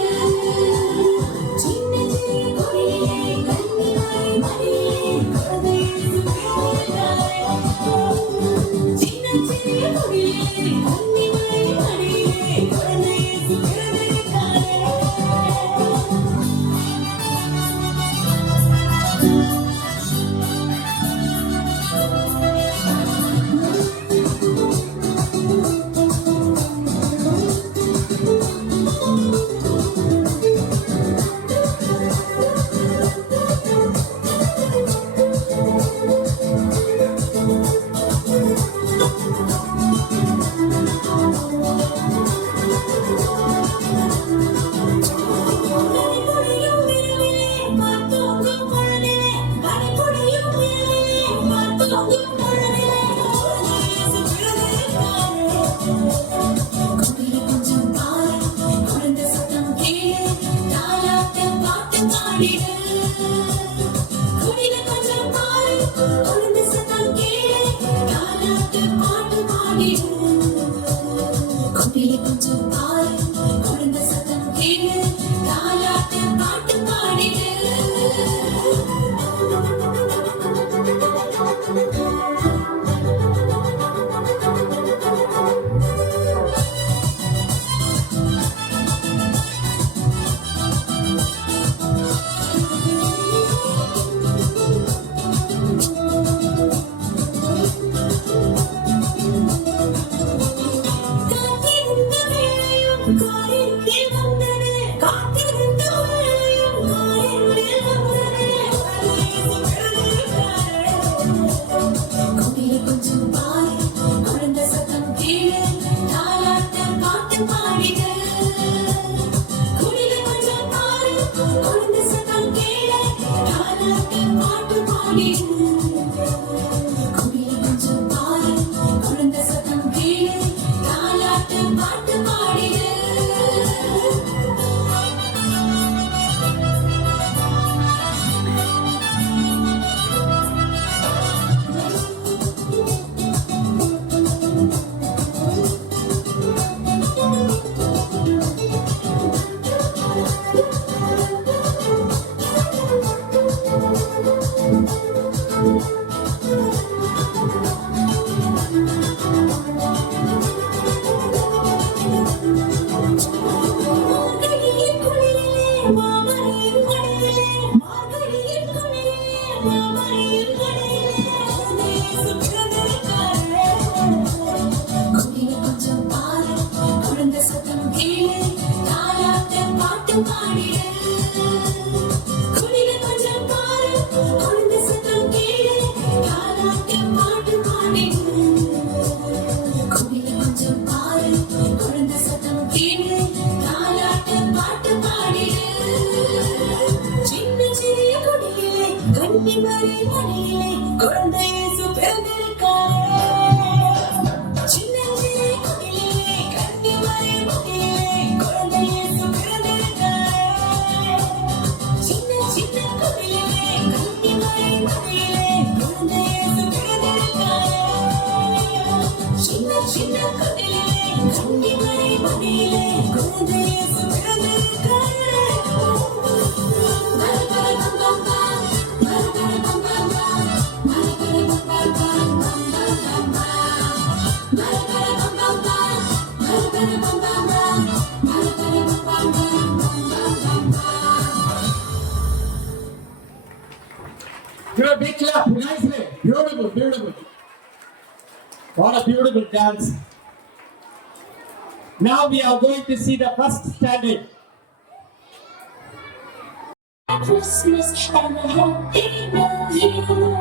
சின்ன சிறிய குடியிலே கண்ணி மறை மடியிலே குழந்தை இயேசு பிறந்திருக்காரே. சின்ன சிறிய குடியிலே கண்ணி மறை மடியிலே குழந்தை இயேசு பிறந்திருக்காரே. பனிப்பொழியும் இரவிலே பார்த்தோங்கும் பொழுதிலே, பனிப்பொழியும் இரவிலே பார்த்தோங்கும் பொழுதிலே, குழந்தை இயேசு பிறந்திருக்காரே. குடில கொஞ்சம் பாரு, குழந்தை சத்தம் கேளு, தாலாட்டு பாட்டு பாடிடு. குடில கொஞ்சம் பாரு, குழந்தை சத்தம் கேளு, தாலாட்டு பாட்டு பாடிடு. குடில கொஞ்சம் பாரு, குழந்தை சத்தம் கேளு, தாலாட்டு பாட்டு பாடிடு. குழந்தை சத்தம் கேளு தாலாட்டு பாட்டு பாடிடு குயில கொஞ்சம் பாரு குழந்தை சத்தம் கேளு தாலாட்டு பாட்டு பாடிடு மார்கழியின் குளிரிலே மாமரியின் மடியிலே மார்கழியின் குளிரிலே மாமரியின் மடியிலே இயேசு பிறந்திருக்காரே குயில கொஞ்சம் பாரு குழந்தை சத்தம் கேளு தாலாட்டு பாட்டு பாடிடு குயில கொஞ்சம் பாரு குழந்தை சத்தம் கேளு தாலாட்டு பாட்டு பாடிடு குயில கொஞ்சம் பாரு குழந்தை சத்தம் கேளு தாலாட்டு பாட்டு பாடிடு சின்ன சிறிய கொடியிலே கன்னிமரி மடியிலே குழந்தை இயேசு பிறந்திருக்காரே சின்ன சிறிய கொடியிலே கன்னிமரி மடியிலே குழந்தை இயேசு பிறந்திருக்காரே சின்ன சின்ன கொடியிலே கன்னிமரி மடியிலே குழந்தை இயேசு பிறந்திருக்காரே சின்ன சின்ன கொடியிலே கன்னிமரி மடியிலே குழந்தை இயேசு பிறந்திருக்காரே மரகத பம் பம் பம் மரகத பம் பம் பம் மரகத பம் பம் பம் பம் பம் பம் மரகத பம் பம் பம் மரகத பம் பம் பம் மரகத பம் பம் பம் பம் பம். Give a big clap, nicely. Beautiful, beautiful. What a beautiful dance. Now we are going to see the first standing. Christmas and a happy new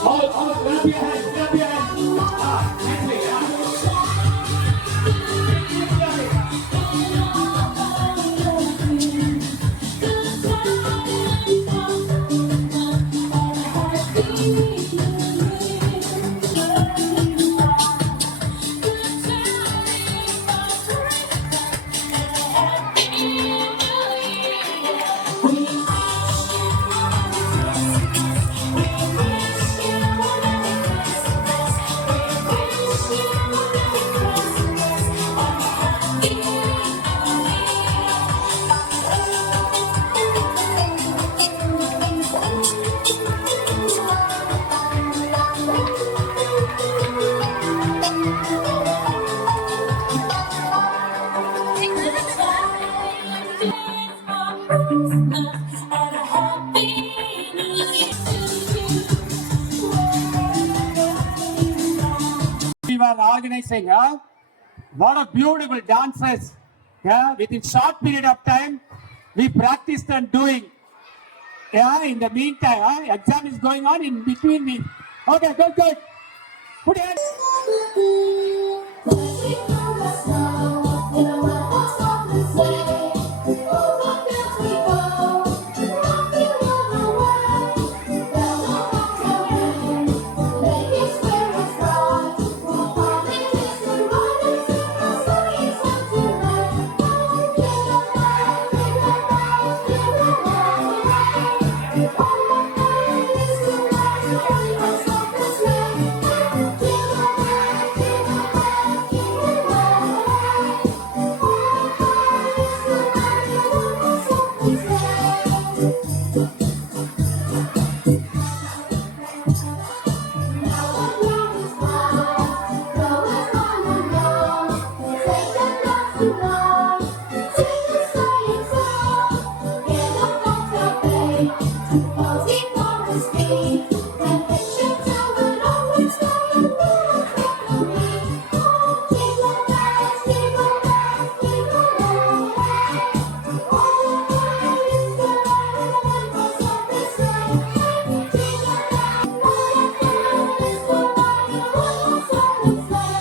All, clap your hands, clap your hands. Ah, nicely, ah. We were organizing, what a beautiful dances. Yeah, within short period of time, we practiced and doing. Yeah, in the meantime, exam is going on in between me. Okay, good. Put your hands. tonight. Sing a sleighing song, hear the bobtail play. To Fuzzy Forest Green, and picture tell the Northern Sky and Blue Academy. Jingle bells, jingle all the way. All the way is the light and the bells of the sleigh. Jingle bells, all the way is the light and the bells of the sleigh.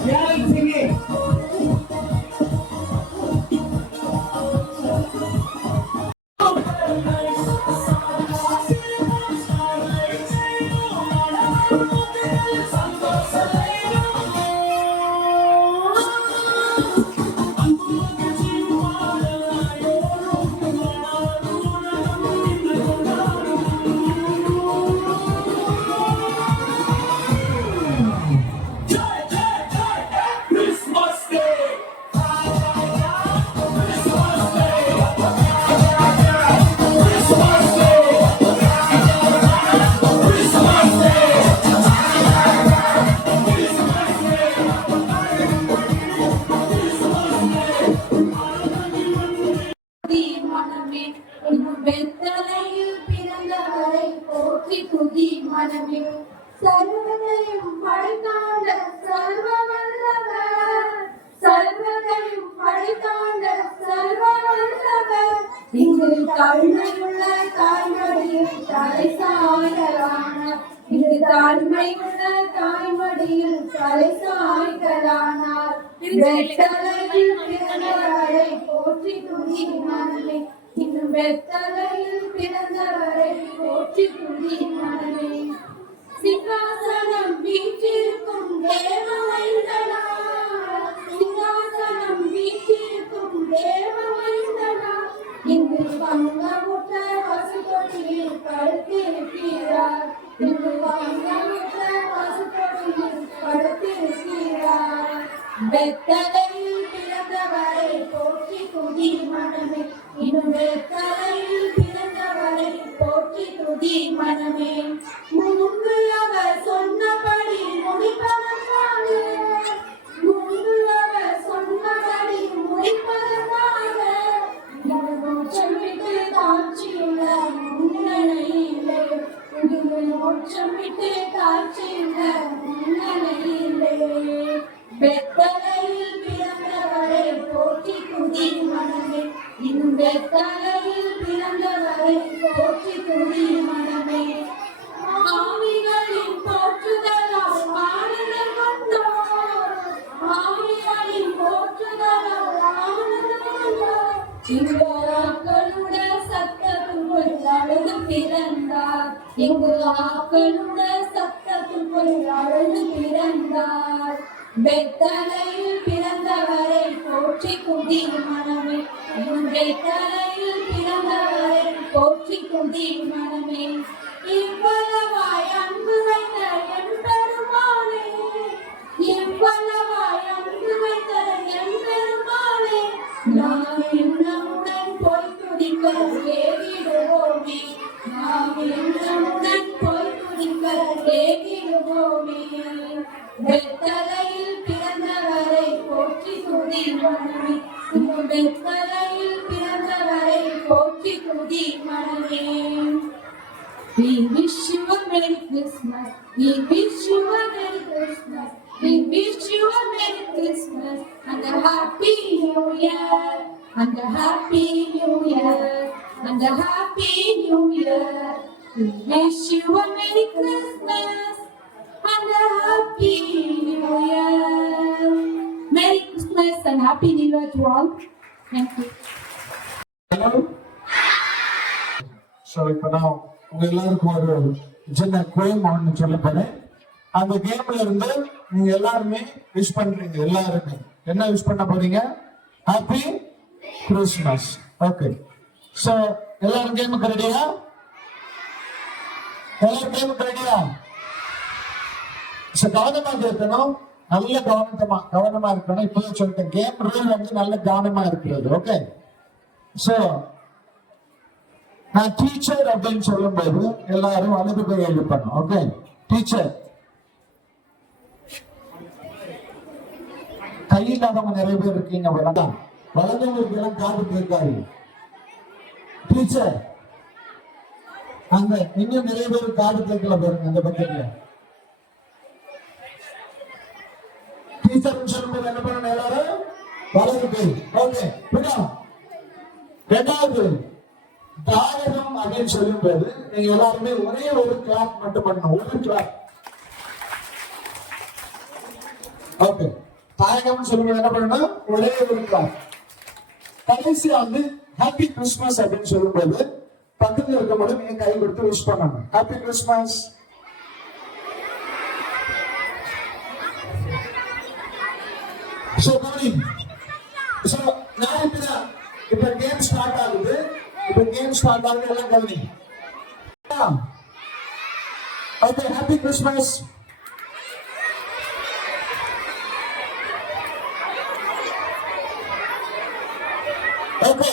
Carol singing. மனமே இன்னும் வெத்தலையில் பிறந்தவரை போற்றி துதி மனமே சர்வதையும் படைத்தாண்ட சர்வ வல்லவர் சர்வதையும் படைத்தாண்ட சர்வ வல்லவர் இங்கு தாழ்மையுள்ள தாய்மடியில் தலை சாய்களானார் இங்கு தாழ்மையுள்ள தாய்மடியில் தலை சாய்களானார் வெத்தலையில் பிறந்தவரை போற்றி துதி மனமே இன்னும் வெத்தலையில் பிறந்தவரை போற்றி துதி மனமே சிங்காசனம் வீற்றிருக்கும் தேவமைந்தனா சிங்காசனம் வீற்றிருக்கும் தேவமைந்தனா இங்கு பங்கமுற்ற பசுத்தொட்டியில் படுத்திருக்கிறார் இங்கு பங்கமுற்ற பசுத்தொட்டியில் படுத்திருக்கிறார் வெத்தலையில் பிறந்தவரை போற்றி துதி மனமே இன்னும் வெத்தலையில் பிறந்தவரை போற்றி துதி மனமே முன்பு அவர் சொன்னபடி முடிப்பதற்காக முன்பு அவர் சொன்னபடி முடிப்பதற்காக மோட்சமிட்டு காட்சியுள்ள முன்னணியிலே மோட்சமிட்டு காட்சியுள்ள முன்னணியிலே வெத்தலையில் பிறந்தவரை போற்றி துதி மனமே இன்னும் வெத்தலையில் பிறந்தவரை போற்றி துதி மனமே ஆவிகளின் போற்றுதலால் ஆனந்தம் கொண்டோர் ஆவிகளின் போற்றுதலால் ஆனந்தம் கொண்டோர் இங்கு ஆக்களுடைய சத்தத்துக்குள் அழுது பிறந்தார் இங்கு ஆக்களுடைய சத்தத்துக்குள் அழுது பிறந்தார் வெத்தலையில் பிறந்தவரை போற்றி துதி மனமே வெத்தலையில் பிறந்தவரை போற்றி துதி மனமே இவ்வளவாய் அன்பு வைத்த என் பெருமாளே இவ்வளவாய் அன்பு வைத்த என் பெருமாளே நாம் இன்னமுடன் போய் துதிக்க ஏகிடுவோமே நாம் இன்னமுடன் போய் துதிக்க ஏகிடுவோமே வெத்தலையில் பிறந்தவரை போற்றி துதி மனமே வெத்தலையில் பிறந்தவரை போற்றி துதி மனமே We wish you a Merry Christmas. We wish you a Merry Christmas. We wish you a Merry Christmas and a Happy New Year. And a Happy New Year. And a Happy New Year. Wish you a Merry Christmas and a Happy New Year. Merry Christmas and Happy New Year to all. Thank you. So இப்போ நான் உங்க எல்லாருக்கும் ஒரு சின்ன game ஒன்று சொல்ல போறேன். அந்த கேம்ல இருந்து நீங்க எல்லாருமே விஷ் பண்றீங்க. எல்லாருமே என்ன விஷ் பண்ண போறீங்க? Happy Christmas. ஓகே, ஸோ எல்லாரும் கேமுக்கு ரெடியா? எல்லாரும் கேமுக்கு ரெடியா? ஸோ கவனமா கேட்கணும், நல்ல கவனமா இருக்கணும். இப்போ சொல்லிட்டேன், கேம் ரூல் வந்து நல்ல கவனமா இருக்கிறது. ஓகே, ஸோ நான் டீச்சர் அப்படின்னு சொல்லும் போது எல்லாரும் வலது கை எழுப்பணும். Okay, teacher. கை இல்லாதவங்க நிறைய பேர் இருக்கீங்க. வலதுகளுக்கு எல்லாம் காது கேட்காது. டீச்சர், அங்க இன்னும் நிறைய பேர் காது கேட்கல பாருங்க அந்த பக்கத்துல. டீச்சர் சொல்லும்போது என்ன பண்ணணும்? எல்லாரும் வலது கை. ஓகே, ரெண்டாவது தாயகம் அப்படின்னு சொல்லும் போது நீங்க எல்லாருமே ஒரே ஒரு கிளாப் மட்டும் பண்ணணும். ஒரு கிளாப். ஓகே, தாயகம் சொல்லும்போது என்ன பண்ணணும்? ஒரே ஒரு கிளாப். கடைசியா வந்து ஹாப்பி கிறிஸ்மஸ் அப்படின்னு சொல்லும்போது பக்கத்துல இருக்கும்போது நீங்க கை கொடுத்து விஷ் பண்ணணும். Happy Christmas. இப்ப கேம் ஸ்டார்ட் ஆகுது. எல்லாம் கவனி. Okay, happy Christmas. Okay,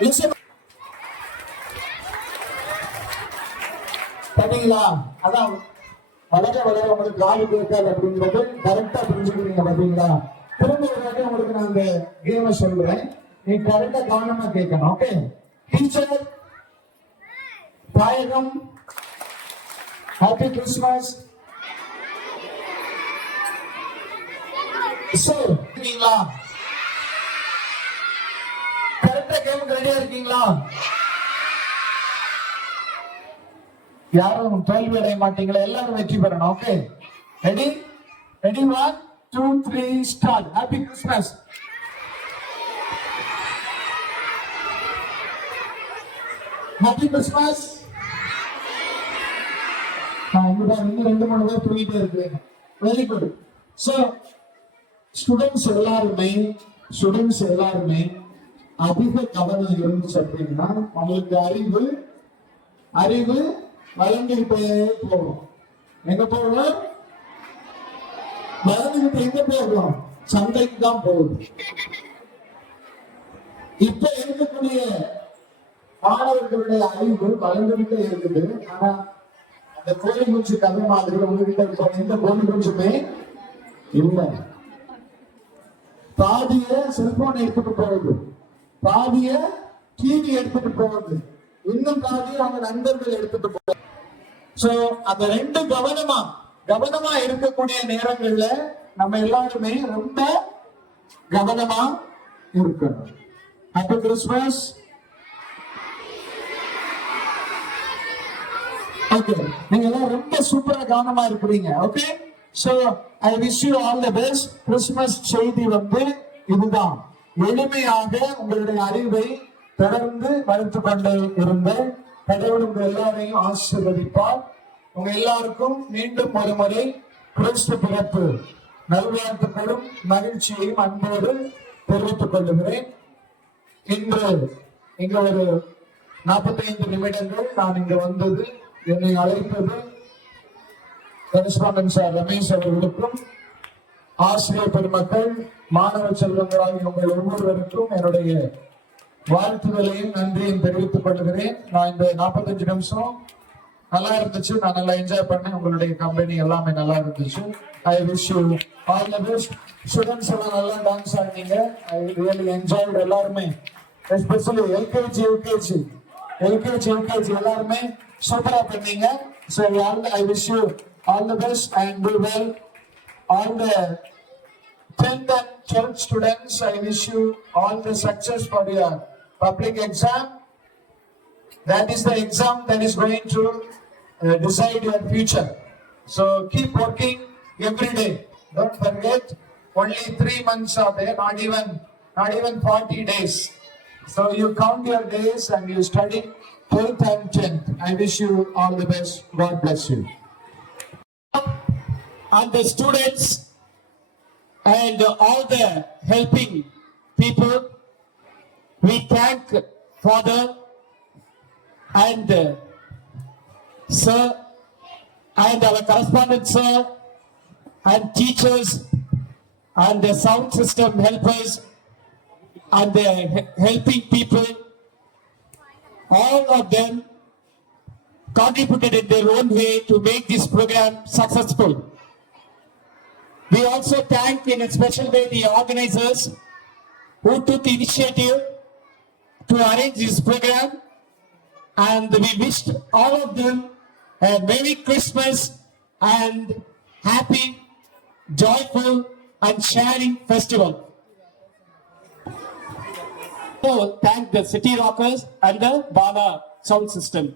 listen. பாத்தீங்களா? அதான் வளர உங்களுக்கு காது கேட்காது அப்படிங்கிறது கரெக்டா புரிஞ்சுக்கிறீங்க. பாத்தீங்களா? திரும்ப ஒரு வாட்டி உங்களுக்கு நான் இந்த கேமை சொல்றேன், நீ கரெக்டா கவனமா கேட்கணும். ஓகே, டீச்சர், தாயகம், ஹாப்பி கிறிஸ்மஸ். இருக்கீங்களா? கரெக்டா கேமுக்கு ரெடியா இருக்கீங்களா? யாரும் தோல்வி அடைய மாட்டீங்களா? எல்லாரும் வெற்றி பெறணும். Okay, ready? Ready? 1 2 3 start. Happy Christmas. Happy Christmas. இன்னும் 2-3 பேர் தூங்கிட்டே இருக்கிறீங்க. Very good. ஸோ ஸ்டூடெண்ட்ஸ் எல்லாருமே அதிக கவனம் இருந்துச்சு அப்படின்னா அவங்களுக்கு அறிவு வளர்ந்துகிட்டே போகும். எங்க போகும்? வளர்ந்துகிட்டு எங்க போகும்? சந்தைக்கு தான் போகுது. இப்ப இருக்கக்கூடிய மாணவர்களுடைய அறிவு வளர்ந்துகிட்டே இருக்குது. ஆனா அந்த கோழி குஞ்சு கதை மாதிரி உங்ககிட்ட இருக்க எந்த கோழி குஞ்சுமே இல்லை. பாதிய செல்போன் எடுத்துட்டு போகுது, பாதிய டிவி எடுத்துட்டு போகுது, இன்னும் பாதிய அவங்க நண்பர்கள் எடுத்துட்டு போகுது. சோ அந்த ரெண்டு கவனமா இருக்கக்கூடிய நேரங்கள்ல நம்ம எல்லாருமே ரொம்ப கவனமா இருக்கணும். Happy Christmas. ஓகே, நீங்க எல்லாம் ரொம்ப சூப்பரா கவனமா இருக்கிறீங்க. Okay, so I wish you all the best. Christmas செய்தி வந்து இதுதான். எளிமையாக உங்களுடைய அறிவை தொடர்ந்து வளர்த்து கொண்டு இருந்த கடவுள் உங்க எல்லாரையும் ஆசீர்வதிப்பார். உங்க எல்லாருக்கும் மீண்டும் ஒரு முறை கிறிஸ்து பிறப்பு நல்வாழ்த்துக்களும் மகிழ்ச்சியையும் அன்போடு தெரிவித்துக் கொள்ளுகிறேன். இன்று இங்க ஒரு 45 நிமிடங்கள் நான் இங்க வந்தது, என்னை அழைத்தது கரஸ்பாண்டன்ட் சார் ரமேஷ் அவர்களுக்கும், ஆசிரியர் பெருமக்கள், மாணவ செல்வங்களாகிய உங்கள் ஒவ்வொருவருக்கும் என்னுடைய வாழ்த்துதலையும் நன்றியும் தெரிவித்துக் கொள்கிறேன். நான் இந்த 45 நிமிஷம் நல்லா இருந்துச்சு, நான் நல்லா என்ஜாய் பண்ணேன். உங்களுடைய கம்பெனி எல்லாமே நல்லா இருந்துச்சு. I wish you all the best. Students எல்லாம் நல்லா டான்ஸ் ஆடினீங்க. I really enjoyed. எல்லாருமே எஸ்பெஷலி எல்கேஜி யூகேஜி எல்லாருமே சூப்பரா பண்ணீங்க. So I wish you all the best and do well. All the 10th and 12th students, I wish you all the success for your public exam. That is the exam that is going to decide your future. So keep working every day. Don't forget, only 3 months are there, not even 40 days. So you count your days and you study 12th and 10th. I wish you all the best. God bless you. And the students and all the helping people, we thank Father and Sir and our correspondent sir and teachers and the sound system helpers and the helping people. All of them contributed in their own way to make this program successful. We also thank in a special way the organizers who took initiative to arrange this program, and we wished all of them a Merry Christmas and happy, joyful and sharing festival. So thank the City Rockers and the Bala sound system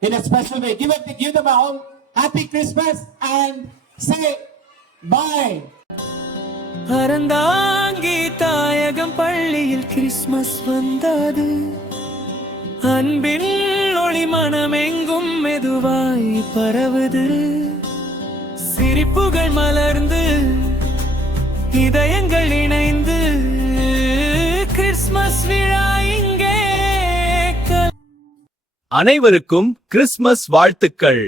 in a special way. Give them all happy Christmas and say bye. Aranthangi தாயகம் பள்ளியில் Christmas வந்தது அன்பின் ஒளி மனமெங்கும் மெதுவாய் பரவுது சிரிப்புகள் மலர்ந்து இதயங்கள் இணைந்து கிறிஸ்மஸ் விழா இங்கே அனைவருக்கும் கிறிஸ்மஸ் வாழ்த்துக்கள்.